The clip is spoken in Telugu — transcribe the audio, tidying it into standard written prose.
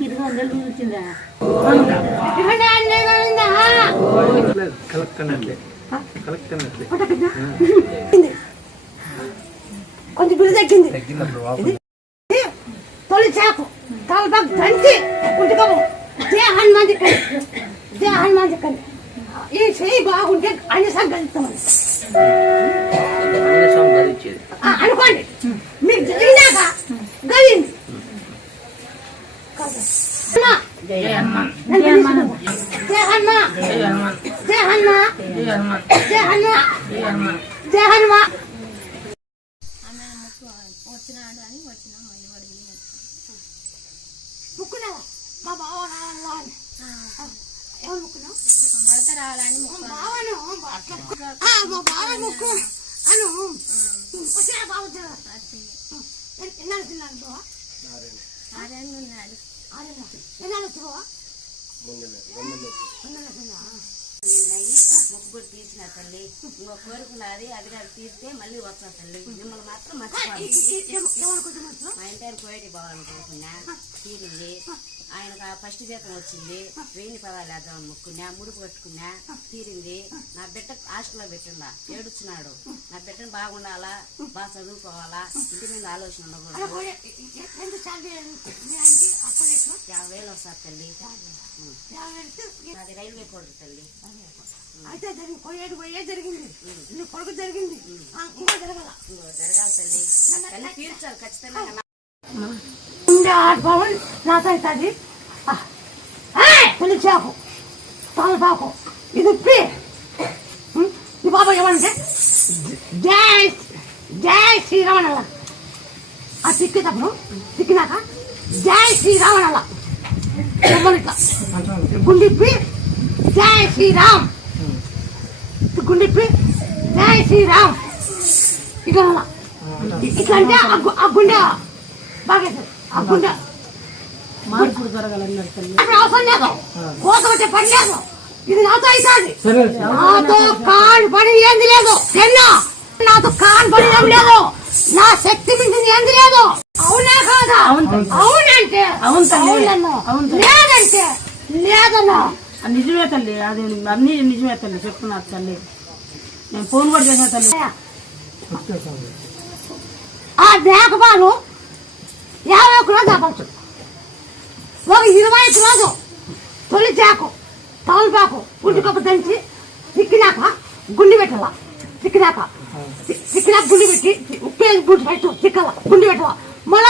బిరుగు అందరూ చూసిందా కొంచెం బిరు తగ్గింది. తొలి చాకు కాలు దంచి ఉంటుకోము జయ హనుమాన్ చెక్కండి, జయ హనుమాన్ చెక్కండి. ఈ చెయ్యి బాగుంటే అన్ని సంగతిస్తామని అనుకోండి. మీకు జరిగినాక గదింది జయ హనుమాన్, జయ హనుమాన్, జయ హనుమాన్, జయ హనుమాన్, జయ హనుమాన్. వచ్చినాడు అని వచ్చినా మళ్ళీ పడి ముక్కున్నావా మా బావ రావాలని ఎవరు ముక్కున్నావు భర్త రావాలని బావను మా బావ ముక్కు అను వచ్చిన బావ ఎన్నాళ్ళు తిన్నాను బావ? ఆరేళ్ళు ఉన్నాడు. ఎన్నాళ్ళు వచ్చి బావ? ముగ్గురు తీసిన తల్లి ఇంకో కోరుకున్నది అది కాదు తీస్తే మళ్ళీ వస్తా తల్లి. మిమ్మల్ని మాత్రం మర్చిపోవాలి. మా ఇంటి కోయటి పోవాలనుకుంటున్నా తీరింది. ఆయన ఫస్ట్ జీతం వచ్చింది. 1000 పదాలు వేద్దామని మొక్కున్నా, ముడుపు కట్టుకున్నా, తీరింది. నా బిడ్డ హాస్టల్లో పెట్టిందా ఏడుచున్నాడు. నా బిడ్డను బాగుండాలా, బాగా చదువుకోవాలా, ఇంటి మీద ఆలోచన ఉండకూడదు. 50,000 వస్తారు తల్లి. అది రైల్వే కోడ్ తల్లి. అయితే జరిగింది కొడుకు జరిగింది ఇంకో జరగాలి తల్లి. తల్లి తీర్చాలి ఖచ్చితంగా. ఉండే 8 పవన్ నాకైతుంది. పిలిచాకు తలపాకు ఇది ఉప్పి ఈ బాబా ఏమంటే జై జై శ్రీరామనల్ల. ఆ తిక్కేటప్పుడు తిక్కినాక జై శ్రీరామనల్ల ఇట్లా గుండిప్పి జై శ్రీరామ్, గుండిప్పి జై శ్రీరామ్ ఇట్లా ఇట్లా అంటే ఆ గుండె బాగా ఆ గుండె మార్పుడు జరగాలన్నారు తల్లి. అవసరం లేదు, కోత వచ్చే పని లేదు. ఇది నాతో అవుతుంది. నాతో కాని పని ఏంది లేదు. ఎన్నో నాతో కాని పని ఏం లేదు. నా శక్తి మించింది ఏంది లేదు. అవునా కాదా? అవునంటే లేదంటే లేదన్నా. నిజమే తల్లి, అది అన్ని నిజమే తల్లి చెప్తున్నారు తల్లి. నేను ఫోన్ కూడా చేసిన తల్లి. ఆ దేకపాలు 51 రోజు ఆపచ్చు. ఒక 21 రోజు తొలి చాకు తమలపాకు పుట్టుకప్పు దంచి తిక్కినాక గుండి పెట్టాల. తిక్కినాక గుండి పెట్టి ఉప్పేసి బుట్టి పెట్టు తిక్కల గుండి పెట్టాల.